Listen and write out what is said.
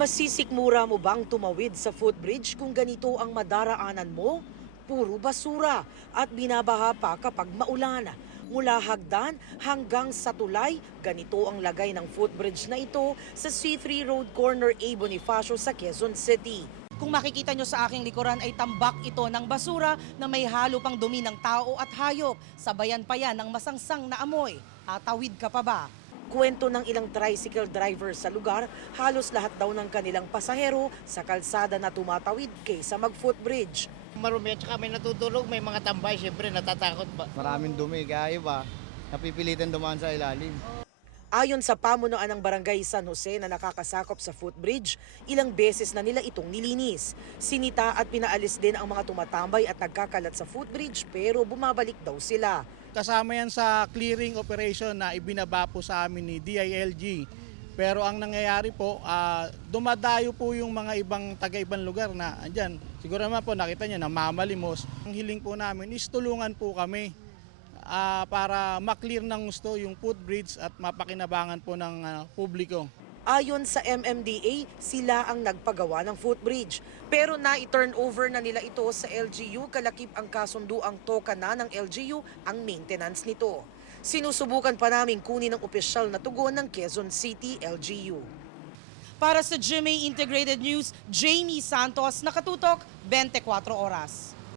Masisikmura mo bang tumawid sa footbridge kung ganito ang madaraanan mo? Puro basura at binabaha pa kapag maulan. Mula hagdan hanggang sa tulay, ganito ang lagay ng footbridge na ito sa C3 Road Corner A. Bonifacio sa Quezon City. Kung makikita nyo sa aking likuran ay tambak ito ng basura na may halo pang dumi ng tao at hayop. Sabayan pa yan ng masangsang na amoy. Tatawid ka pa ba? Kwento ng ilang tricycle driver sa lugar, halos lahat daw ng kanilang pasahero sa kalsada na tumatawid kaysa mag-footbridge. Marumi at saka may natutulog, may mga tambay, siyempre natatakot ba? Maraming dumi, kaya iba, napipilitan dumaan sa ilalim. Ayon sa pamunuan ng Barangay San Jose na nakakasakop sa footbridge, ilang beses na nila itong nilinis. Sinita at pinaalis din ang mga tumatambay at nagkakalat sa footbridge pero bumabalik daw sila. Kasama yan sa clearing operation na ibinaba po sa amin ni DILG. Pero ang nangyayari po, dumadayo po yung mga ibang taga-ibang lugar na andyan. Siguro naman po nakita nyo na mamalimos. Ang hiling po namin is tulungan po kami para maklear ng gusto yung footbridge at mapakinabangan po ng publiko. Ayon sa MMDA, sila ang nagpagawa ng footbridge. Pero na-turn over na nila ito sa LGU kalakip ang kasunduang toka na ng LGU ang maintenance nito. Sinusubukan pa namin kunin ang opisyal na tugon ng Quezon City LGU. Para sa GMA Integrated News, Jamie Santos, nakatutok 24 oras.